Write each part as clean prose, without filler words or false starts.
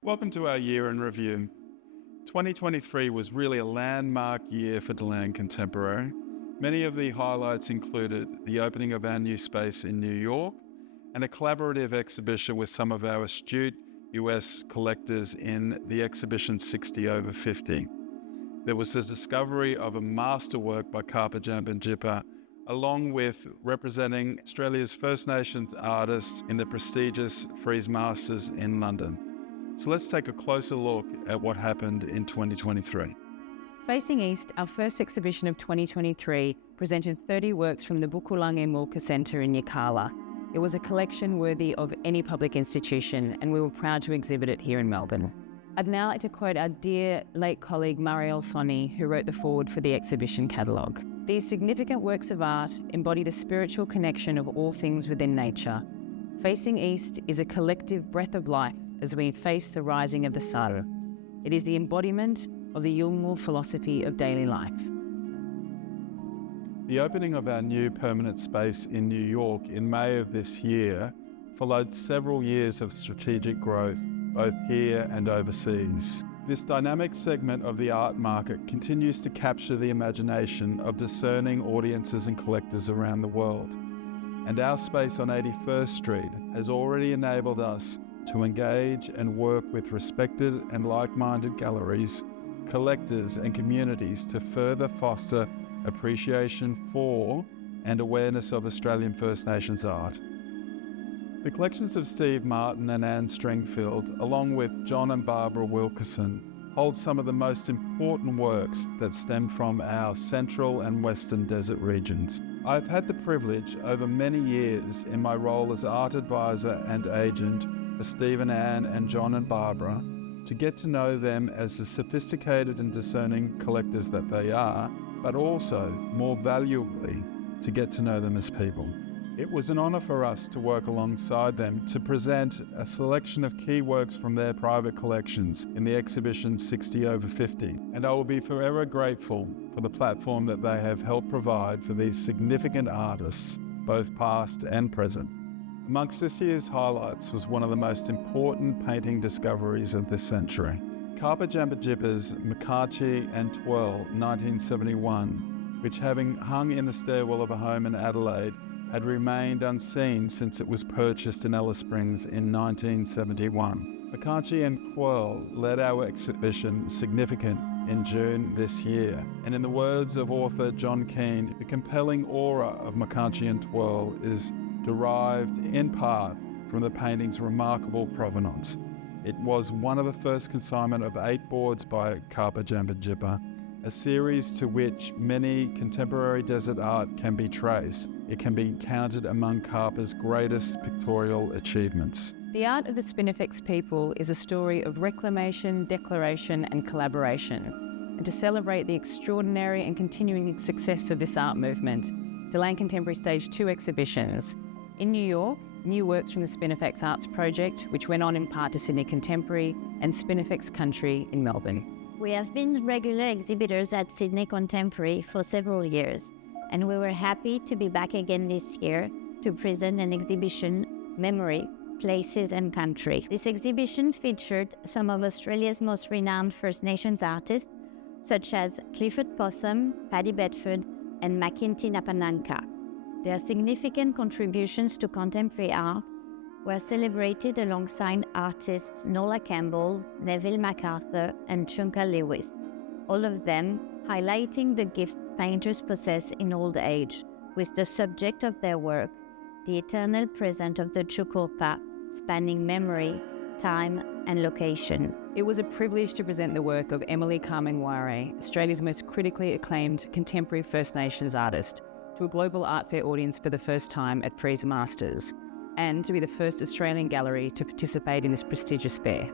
Welcome to our year in review. 2023 was really a landmark year for Deland Contemporary. Many of the highlights included the opening of our new space in New York and a collaborative exhibition with some of our astute US collectors in the exhibition 60 over 50. There was the discovery of a masterwork by Carpa Jambajippa, along with representing Australia's First Nations artists in the prestigious Frieze Masters in London. So let's take a closer look at what happened in 2023. Facing East, our first exhibition of 2023 presented 30 works from the Bukulange Mulka Centre in Yirrkala. It was a collection worthy of any public institution, and we were proud to exhibit it here in Melbourne. I'd now like to quote our dear late colleague Marielle Sonny, who wrote the foreword for the exhibition catalogue. These significant works of art embody the spiritual connection of all things within nature. Facing East is a collective breath of life as we face the rising of the sun. It is the embodiment of the Yolngu philosophy of daily life. The opening of our new permanent space in New York in May of this year followed several years of strategic growth, both here and overseas. This dynamic segment of the art market continues to capture the imagination of discerning audiences and collectors around the world. And our space on 81st Street has already enabled us to engage and work with respected and like-minded galleries, collectors and communities to further foster appreciation for and awareness of Australian First Nations art. The collections of Steve Martin and Anne Stringfield, along with John and Barbara Wilkerson, hold some of the most important works that stem from our central and western desert regions. I've had the privilege over many years in my role as art advisor and agent for Steve and Anne and John and Barbara to get to know them as the sophisticated and discerning collectors that they are, but also, more valuably, to get to know them as people. It was an honour for us to work alongside them to present a selection of key works from their private collections in the exhibition 60 over 50, and I will be forever grateful for the platform that they have helped provide for these significant artists, both past and present. Amongst this year's highlights was one of the most important painting discoveries of this century. Carpa Jambajippa's Makachi and Twirl 1971, which having hung in the stairwell of a home in Adelaide, had remained unseen since it was purchased in Alice Springs in 1971. Makachi and Twirl led our exhibition Significant in June this year, and in the words of author John Keane, the compelling aura of Makachi and Twirl is derived in part from the painting's remarkable provenance. It was one of the first consignment of 8 boards by Carpa Jambajippa, a series to which many contemporary desert art can be traced. It can be counted among Carpa's greatest pictorial achievements. The art of the Spinifex people is a story of reclamation, declaration and collaboration. And to celebrate the extraordinary and continuing success of this art movement, Deland Contemporary staged 2 exhibitions. In New York, new works from the Spinifex Arts Project, which went on in part to Sydney Contemporary, and Spinifex Country in Melbourne. We have been regular exhibitors at Sydney Contemporary for several years, and we were happy to be back again this year to present an exhibition, Memory, Places and Country. This exhibition featured some of Australia's most renowned First Nations artists, such as Clifford Possum, Paddy Bedford, and Makinti Napananka. Their significant contributions to contemporary art were celebrated alongside artists Nola Campbell, Neville MacArthur, and Chunka Lewis, all of them highlighting the gifts painters possess in old age, with the subject of their work, the eternal present of the Chukopa, spanning memory, time, and location. It was a privilege to present the work of Emily Kamingware, Australia's most critically acclaimed contemporary First Nations artist, to a global art fair audience for the first time at Frieze Masters, and to be the first Australian gallery to participate in this prestigious fair.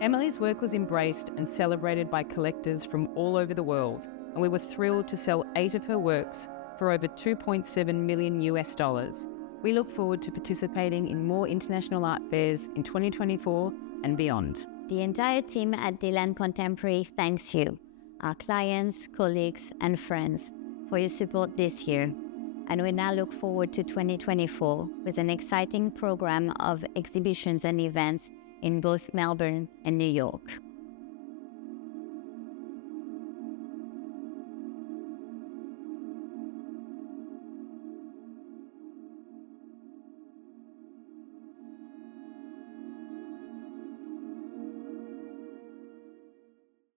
Emily's work was embraced and celebrated by collectors from all over the world, and we were thrilled to sell 8 of her works for over $2.7 million US. We look forward to participating in more international art fairs in 2024 and beyond. The entire team at Deland Contemporary thanks you, our clients, colleagues, and friends, for your support this year. And we now look forward to 2024 with an exciting program of exhibitions and events in both Melbourne and New York.